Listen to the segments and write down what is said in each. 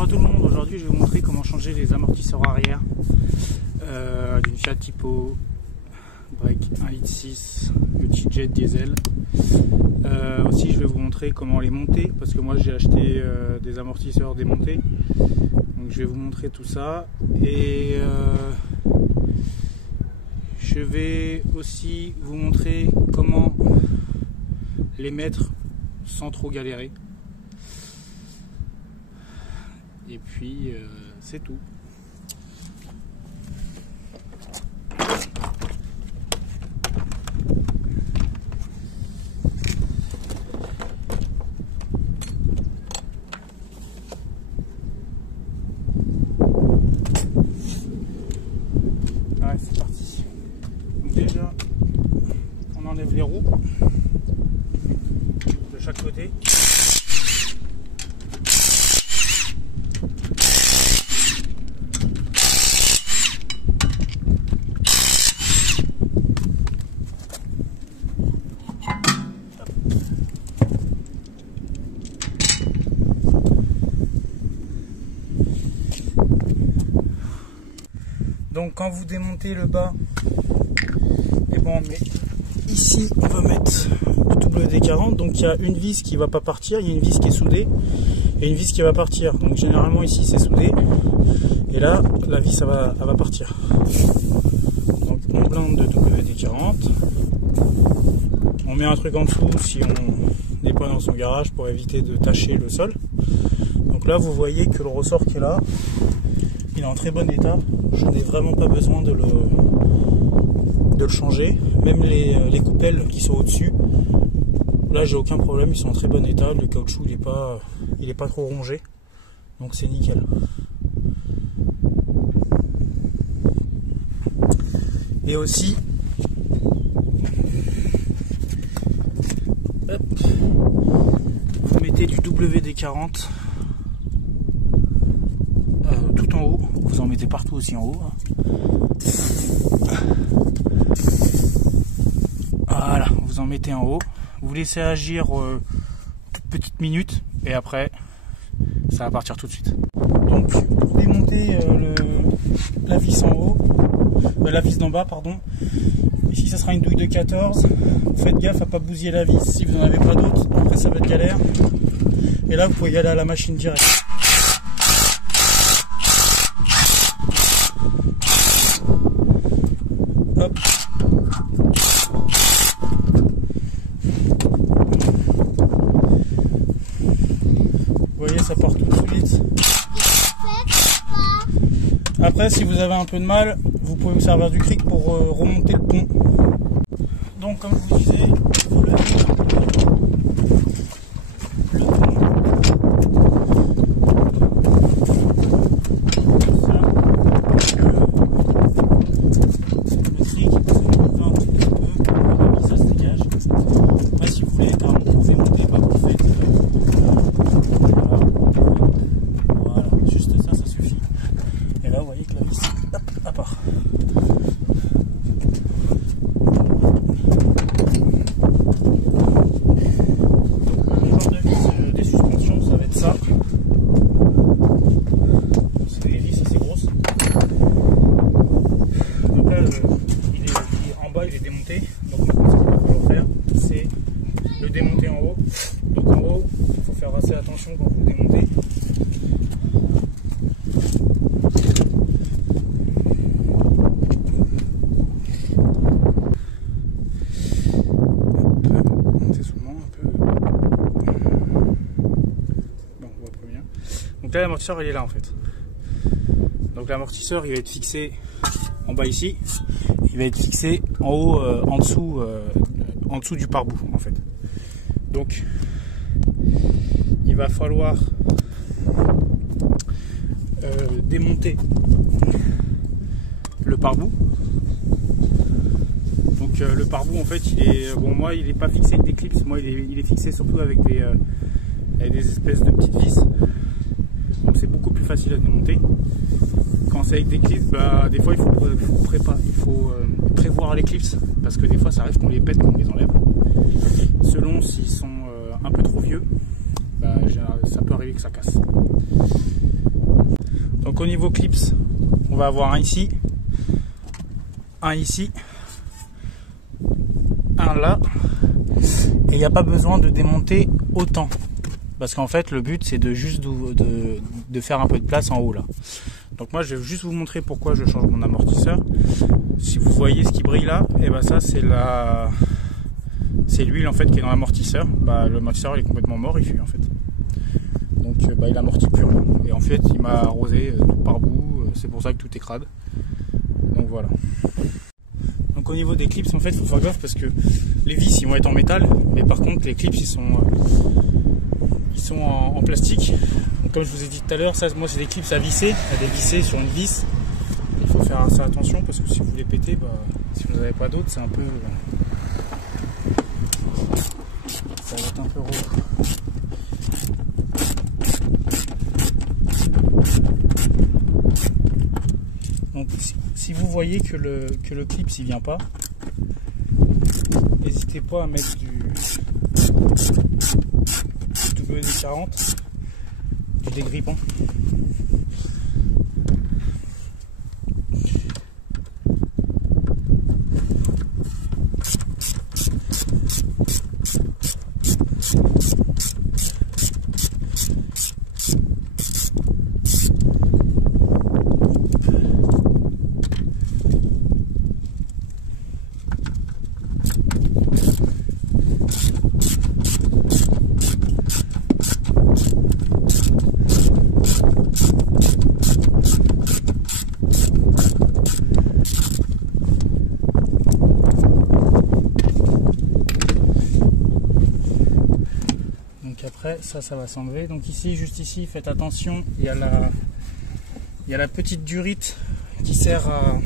Bonjour à tout le monde, aujourd'hui je vais vous montrer comment changer les amortisseurs arrière d'une Fiat Tipo Break 1.6 Multijet diesel. Aussi je vais vous montrer comment les monter parce que moi j'ai acheté des amortisseurs démontés, donc je vais vous montrer tout ça et je vais aussi vous montrer comment les mettre sans trop galérer. Et puis c'est tout. Ouais, c'est parti. Donc déjà, on enlève les roues de chaque côté. Donc quand vous démontez le bas, et bon, mais ici on va mettre le WD-40. Donc il y a une vis qui va pas partir, il y a une vis qui est soudée et une vis qui va partir. Donc généralement ici c'est soudé et là la vis elle va partir. Donc on blinde de WD-40, on met un truc en dessous si on n'est pas dans son garage pour éviter de tacher le sol. Donc là vous voyez que le ressort qui est là, il est en très bon état. Je n'ai vraiment pas besoin de le changer. Même les coupelles qui sont au-dessus, là j'ai aucun problème, ils sont en très bon état. Le caoutchouc il est pas trop rongé, donc c'est nickel. Et aussi, hop, vous mettez du WD-40 tout en haut, vous en mettez partout aussi en haut. Voilà, vous en mettez en haut, vous laissez agir toute petite minute et après ça va partir tout de suite. Donc pour démonter la vis en haut, la vis d'en bas pardon, ici ça sera une douille de 14, vous faites gaffe à pas bousiller la vis, si vous n'en avez pas d'autres, après ça va être galère. Et là vous pouvez y aller à la machine direct. Hop. Vous voyez, ça part tout de suite. Après, si vous avez un peu de mal, vous pouvez vous servir du cric pour remonter le pont. Donc, comme je vous disais, il faut le démonter en haut. Donc en haut, il faut faire assez attention quand vous démontez. Montez seulement un peu. Bon, on voit pas bien. Donc là, l'amortisseur il est là en fait. Donc l'amortisseur il va être fixé en bas ici. Il va être fixé en haut, en dessous du pare-boue en fait. Donc il va falloir démonter le pare-boue. Donc le pare-boue en fait il est bon, moi il n'est pas fixé avec des clips, moi il est fixé surtout avec des espèces de petites vis. Donc c'est beaucoup plus facile à démonter. Quand c'est avec des clips, bah, des fois il faut prévoir les clips parce que des fois ça arrive qu'on les pète, qu'on les enlève. Selon s'ils sont un peu trop vieux, bah, ça peut arriver que ça casse. Donc au niveau clips, on va avoir un ici, un ici, un là, et il n'y a pas besoin de démonter autant, parce qu'en fait le but c'est de juste de faire un peu de place en haut là. Donc moi je vais juste vous montrer pourquoi je change mon amortisseur. Si vous voyez ce qui brille là, et ben ça c'est l'huile en fait qui est dans l'amortisseur. L'amortisseur il est complètement mort, il fuit en fait. Donc il amortit plus rien. Et en fait il m'a arrosé tout par bout, c'est pour ça que tout est crade. Donc voilà. Donc au niveau des clips en fait il faut faire gaffe parce que les vis ils vont être en métal, mais par contre les clips ils sont en plastique. Donc, comme je vous ai dit tout à l'heure, ça moi c'est des clips à visser, à dévisser sur une vis. Il faut faire assez attention parce que si vous les pétez, si vous n'avez pas d'autres, c'est un peu. Ça va être un peu relou. Donc si vous voyez que le clip s'il vient pas, n'hésitez pas à mettre du WD-40, du dégrippant. Après ça va s'enlever. Donc ici, juste ici, faites attention, il y a la petite durite qui sert à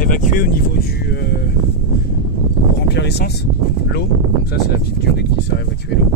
évacuer au niveau du pour remplir l'essence, l'eau. Donc ça c'est la petite durite qui sert à évacuer l'eau.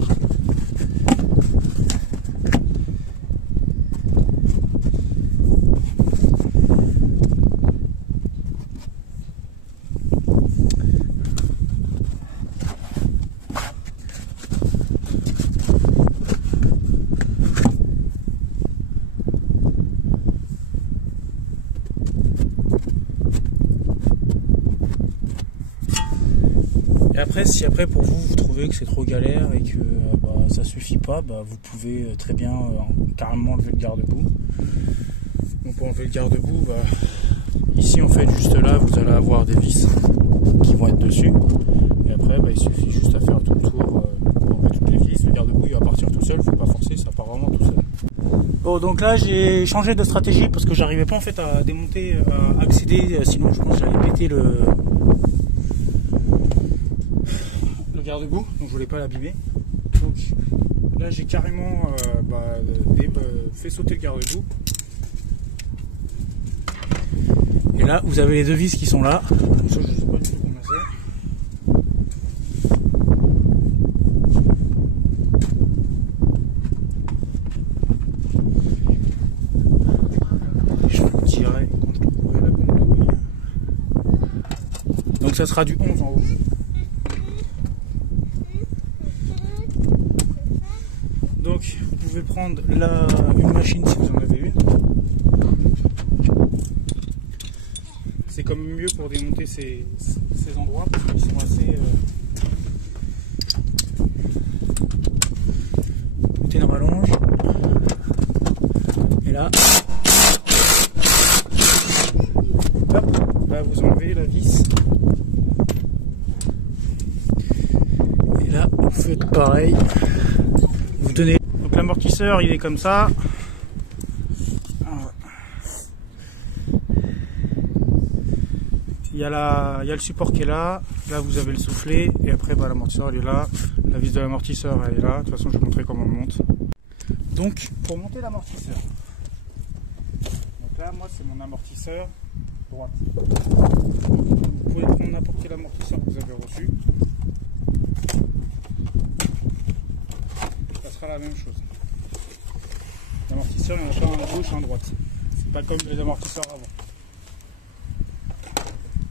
Et après, si après pour vous trouvez que c'est trop galère et que ça suffit pas, vous pouvez très bien carrément enlever le garde-boue. Donc pour enlever le garde-boue, ici en fait juste là vous allez avoir des vis qui vont être dessus. Et après il suffit juste à faire tout le tour pour enlever toutes les vis. Le garde-boue il va partir tout seul, faut pas forcer, ça part vraiment tout seul. Bon donc là j'ai changé de stratégie parce que j'arrivais pas en fait à démonter, à accéder, sinon je pense que j'allais péter le garde-boue, donc je voulais pas l'abîmer. Donc là j'ai carrément fait sauter le garde-boue. Et là vous avez les deux vis qui sont là. Ça, je sais pas du tout combien c'est. Je vous dirai quand je trouverai la bonne douille. Donc ça sera du 11 en haut. Donc vous pouvez prendre une machine si vous en avez une. C'est comme mieux pour démonter ces endroits parce qu'ils sont assez... Mettez dans ma longe. Et là... Hop, là vous enlevez la vis. Et là vous faites pareil. Vous tenez. Donc l'amortisseur il est comme ça. Il y a le support qui est là. Là vous avez le soufflet. Et après l'amortisseur il est là. La vis de l'amortisseur elle est là. De toute façon je vais vous montrer comment on le monte. Donc pour monter l'amortisseur. Donc là moi c'est mon amortisseur droite. Vous pouvez prendre n'importe quel amortisseur que vous avez reçu. Ça sera la même chose. L'amortisseur il y en a pas un à gauche, un à droite. C'est pas comme les amortisseurs avant.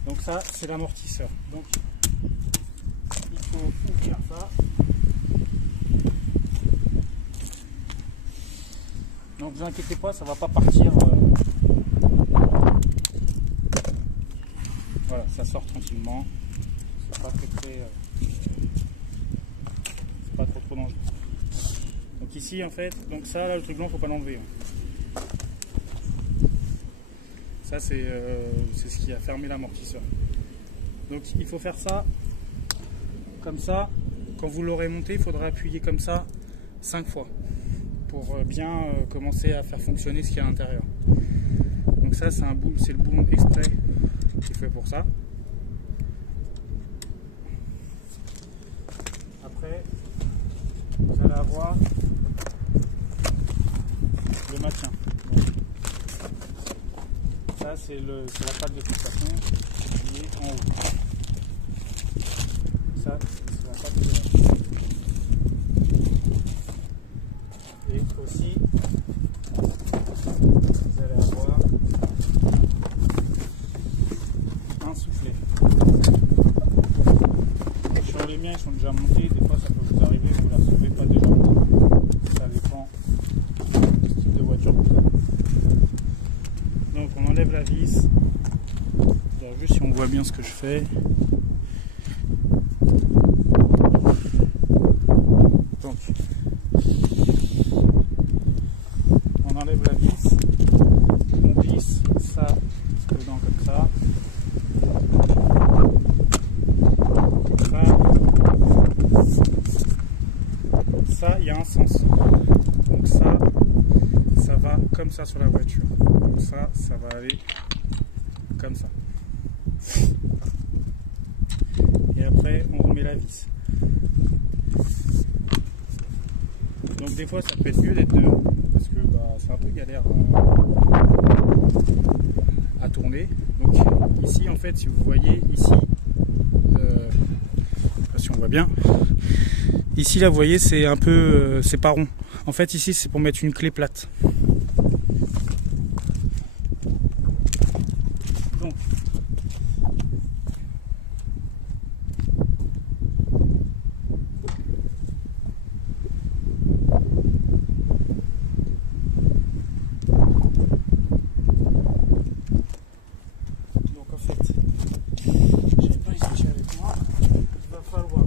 Donc ça c'est l'amortisseur. Donc il faut ouvrir ça. Donc vous inquiétez pas, ça va pas partir. Voilà, ça sort tranquillement. C'est pas c'est pas trop dangereux. Donc ici en fait, donc ça là le truc blanc faut pas l'enlever. Ça c'est ce qui a fermé l'amortisseur. Donc il faut faire ça comme ça. Quand vous l'aurez monté, il faudra appuyer comme ça 5 fois pour bien commencer à faire fonctionner ce qu'il y a à l'intérieur. Donc ça c'est le boulon exprès qui est fait pour ça. Après vous allez avoir le maintien. Donc, ça c'est la patte de fixation qui est en haut. Ça c'est la patte de fixation. Et aussi vous allez avoir un soufflet. Sur les miens ils sont déjà montés, des fois ça peut vous arriver, vous ne la recevez pas déjà. Ça dépend du type de voiture que vous avez. Donc on enlève la vis. Alors, juste si on voit bien ce que je fais. Donc on enlève la vis, on glisse ça dedans comme ça. Ça, il y a un sens. Donc ça va comme ça sur la voiture. Donc ça va aller comme ça. Et après, on remet la vis. Donc des fois, ça peut être mieux d'être deux, parce que c'est un peu galère à tourner. Donc ici, en fait, si vous voyez ici, si on voit bien. Ici là vous voyez c'est un peu c'est pas rond. En fait ici c'est pour mettre une clé plate. Donc en fait j'ai pas ici avec moi. Il va falloir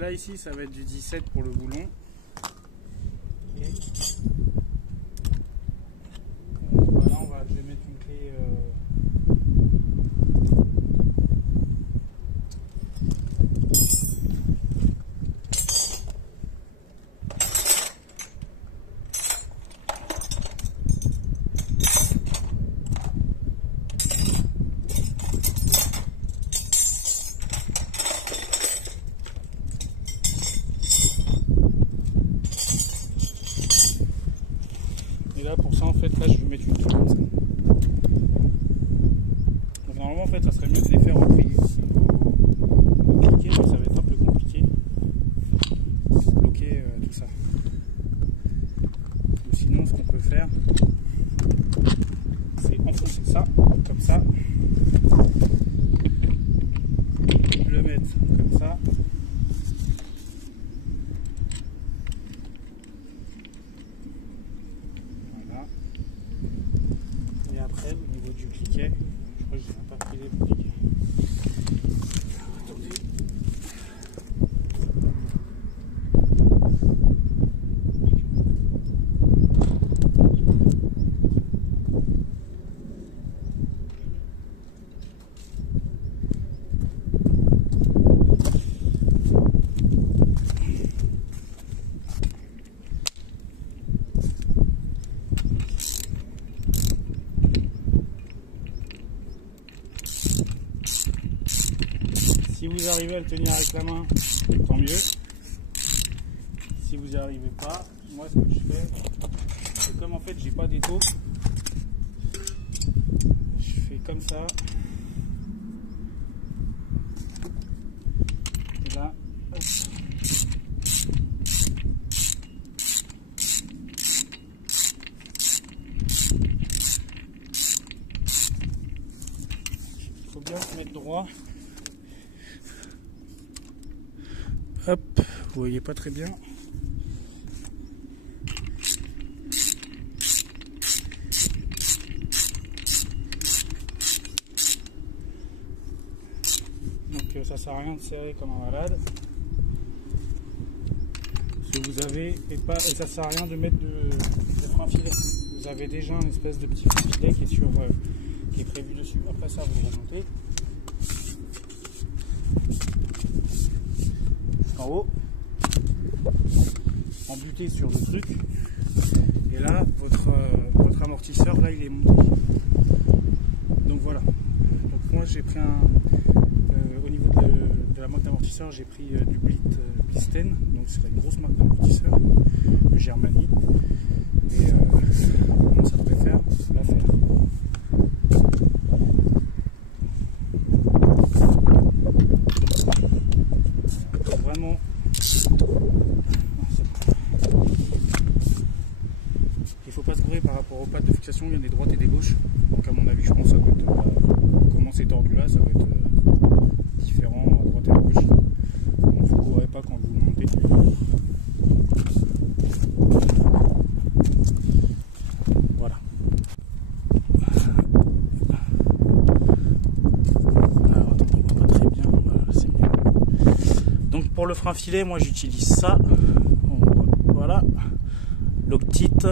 là ici ça va être du 17 pour le boulon. Et voilà, je vais mettre une clé et là pour ça en fait là je vais mettre une clé comme ça. Donc normalement en fait ça serait mieux de les faire au cliquet, mais ça va être un peu compliqué de bloquer tout ça. peut faire, c'est enfoncer ça, comme ça, le mettre comme ça, voilà, et après au niveau du cliquet, je crois que j'ai même pas pris les cliquets. Si vous arrivez à le tenir avec la main, tant mieux. Si vous n'y arrivez pas, moi ce que je fais, c'est comme en fait j'ai pas d'étau, je fais comme ça. Et là, hop. Il faut bien se mettre droit. Hop, vous voyez pas très bien. Donc ça sert à rien de serrer comme un malade. Ce que vous avez et ça sert à rien de mettre de frein filet. Vous avez déjà une espèce de petit frein filet qui est prévu dessus. Après ça vous le remontez en haut, embuté sur le truc, et là votre amortisseur là il est monté. Donc voilà. Donc moi j'ai pris au niveau de la marque d'amortisseur, j'ai pris du Blisten, donc c'est une grosse marque d'amortisseur de Germanie, et comment ça devrait faire l'affaire. Vraiment, il faut pas se gourer par rapport aux pattes de fixation, il y a des droites et des gauches, donc à mon avis je pense que ça va être comment c'est tordu là, ça va être différent à droite et à gauche, donc vous ne courez pas quand vous le montez. Voilà. Alors attends, on voit pas très bien, voilà, c'est mieux. Donc pour le frein filet, moi j'utilise ça, voilà, l'octite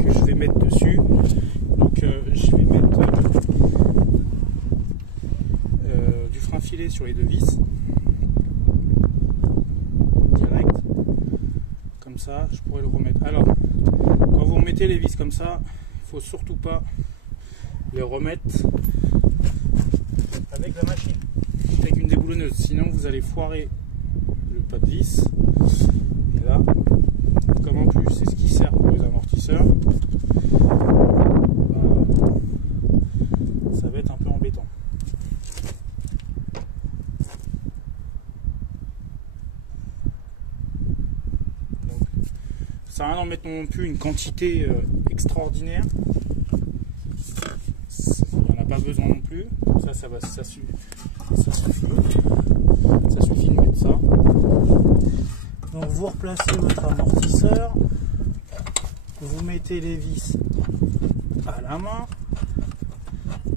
que je vais mettre dessus. Donc je vais mettre du frein filet sur les deux vis, direct, comme ça, je pourrais le remettre. Alors, quand vous remettez les vis comme ça, il faut surtout pas les remettre avec la machine, avec une déboulonneuse, sinon vous allez foirer le pas de vis. Et là, comme en plus c'est ce qui sert pour les amortisseurs, ça va être un peu embêtant. Donc, ça sert à rien d'en mettre non plus une quantité extraordinaire. Il n'y en a pas besoin non plus. Ça suffit de mettre ça. Donc vous replacez votre amortisseur, vous mettez les vis à la main,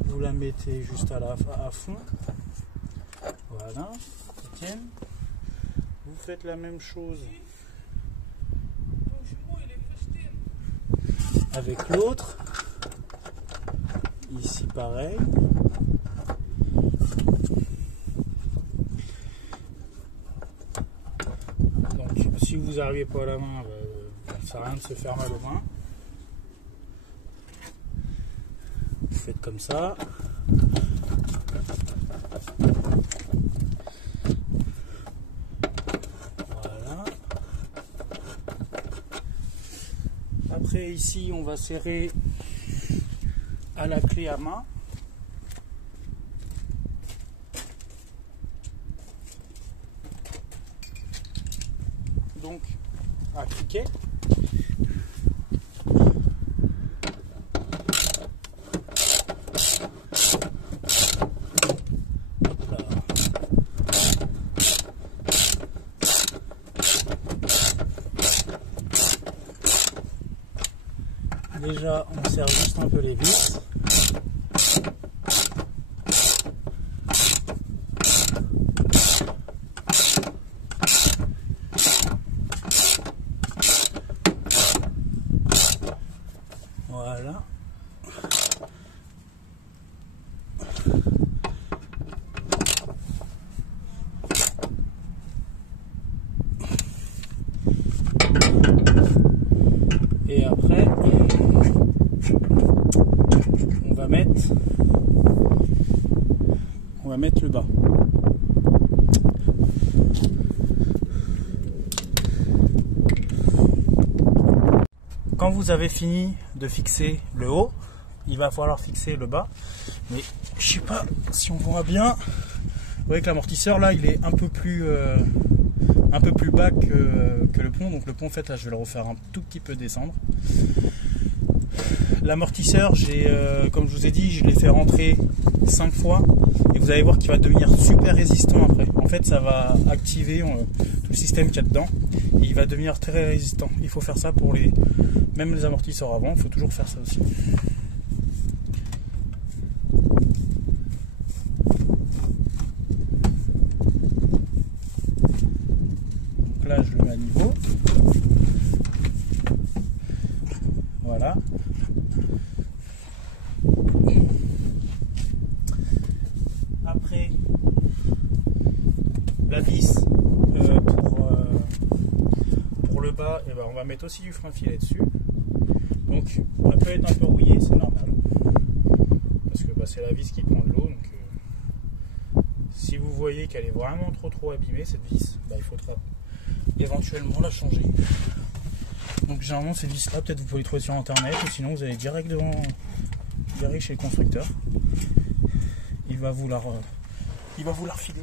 vous la mettez juste à fond, voilà, ils tiennent. Vous faites la même chose avec l'autre, ici pareil. Donc si vous n'arrivez pas à la main, ça ne sert à rien de se faire mal aux mains. Vous faites comme ça. Voilà. Après ici on va serrer à la clé à main. Donc à cliquer. Déjà, on serre juste un peu les vis. Voilà. Et après, on va mettre le bas. Quand vous avez fini de fixer le haut, il va falloir fixer le bas. Mais je sais pas si on voit bien. Vous voyez que l'amortisseur là, il est un peu plus bas que le pont. Donc le pont, en fait, là, je vais le refaire un tout petit peu descendre. L'amortisseur, comme je vous ai dit, je l'ai fait rentrer 5 fois. Et vous allez voir qu'il va devenir super résistant après. En fait, ça va activer tout le système qu'il y a dedans. Et il va devenir très résistant. Il faut faire ça pour même les amortisseurs avant. Il faut toujours faire ça aussi. Donc là, je le mets à niveau. Voilà. Après, la vis pour le bas, et ben on va mettre aussi du frein filet dessus. Donc, elle peut être un peu rouillée, c'est normal. Parce que c'est la vis qui prend de l'eau. Donc, si vous voyez qu'elle est vraiment trop abîmée, cette vis, il faudra éventuellement la changer. Donc, généralement, ces vis-là, peut-être vous pouvez les trouver sur internet, ou sinon vous allez direct chez le constructeur. Il va vous la refiler.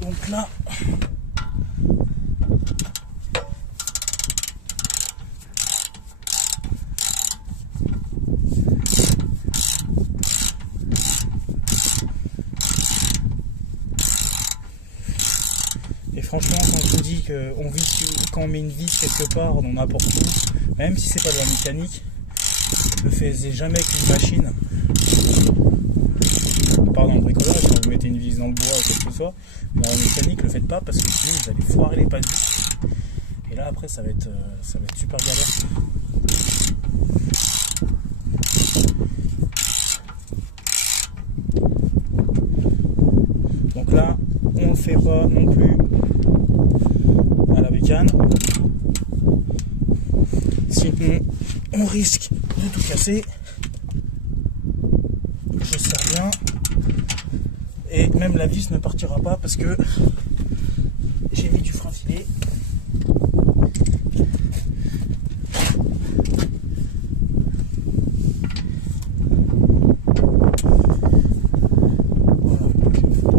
Donc là, et franchement, quand je vous dis quand on met une vis quelque part, dans n'importe où, même si c'est pas de la mécanique, ne faites jamais qu'une machine. Pardon, le bricolage, quand vous mettez une vis dans le bois ou quelque chose que ce soit, dans la mécanique, ne le faites pas parce que sinon vous allez foirer les pas de vis. Et là après ça va être super galère. Donc là, on ne fait pas non plus à la bécane. Sinon, on risque de tout casser. Je serre bien. Et même la vis ne partira pas parce que j'ai mis du frein filet. Voilà, donc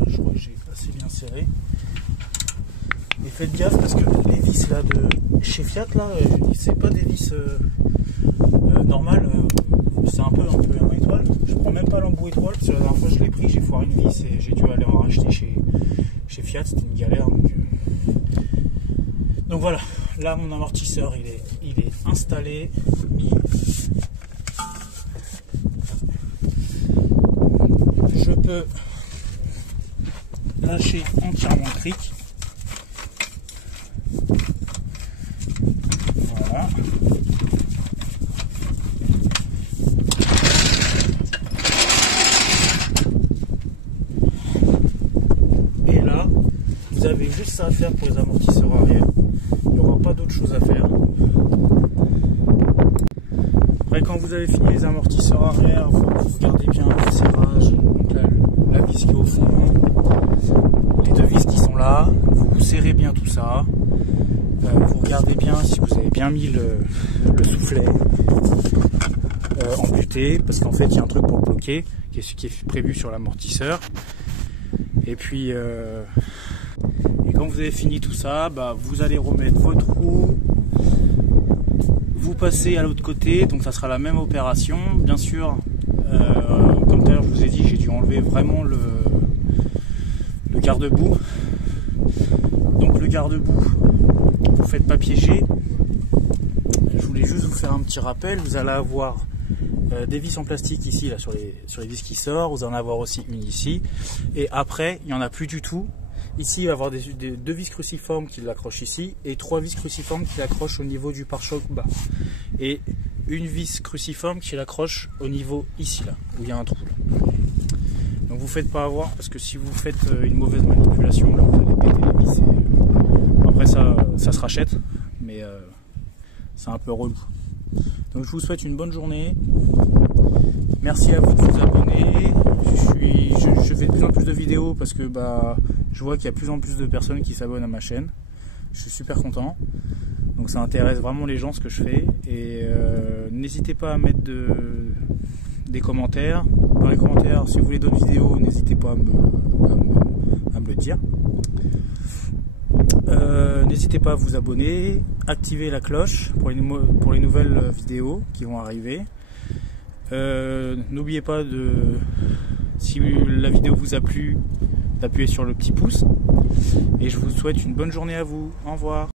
je crois que j'ai assez bien serré. Et faites gaffe parce que les vis là de chez Fiat là, c'est pas des vis normales. C'est un peu un étoile. Je prends même pas l'embout étoile parce que la dernière fois je l'ai pris, j'ai foiré une vis et j'ai dû aller en racheter chez Fiat, c'était une galère. Donc voilà, là mon amortisseur il est installé, mis. Je peux lâcher entièrement le cric. Voilà. Vous avez juste ça à faire pour les amortisseurs arrière. Il n'y aura pas d'autre chose à faire. Après, quand vous avez fini les amortisseurs arrière, vous regardez bien le serrage, donc la vis qui est au fond, les deux vis qui sont là, vous serrez bien tout ça. Vous regardez bien si vous avez bien mis le soufflet amputé, parce qu'en fait il y a un truc pour bloquer, qui est prévu sur l'amortisseur. Et puis quand vous avez fini tout ça, vous allez remettre votre roue, vous passez à l'autre côté, donc ça sera la même opération. Bien sûr, comme tout à l'heure je vous ai dit, j'ai dû enlever vraiment le garde-boue. Donc le garde-boue, vous ne faites pas piéger. Je voulais juste vous faire un petit rappel. Vous allez avoir des vis en plastique ici, là, sur les vis qui sortent. Vous en avoir aussi une ici. Et après, il n'y en a plus du tout. Ici, il va y avoir deux vis cruciformes qui l'accrochent ici et 3 vis cruciformes qui l'accrochent au niveau du pare-choc bas. Et une vis cruciforme qui l'accroche au niveau ici, là, où il y a un trou. Là. Donc vous ne faites pas avoir, parce que si vous faites une mauvaise manipulation, là, vous allez péter les vis. Après, ça se rachète, mais c'est un peu relou. Donc je vous souhaite une bonne journée. Merci à vous de vous abonner. Je fais de plus en plus de vidéos parce que je vois qu'il y a de plus en plus de personnes qui s'abonnent à ma chaîne. Je suis super content. Donc ça intéresse vraiment les gens ce que je fais. Et n'hésitez pas à mettre des commentaires. Dans les commentaires, si vous voulez d'autres vidéos, n'hésitez pas à me le dire. N'hésitez pas à vous abonner, activer la cloche pour les nouvelles vidéos qui vont arriver. N'oubliez pas si la vidéo vous a plu, d'appuyer sur le petit pouce. Et je vous souhaite une bonne journée à vous. Au revoir.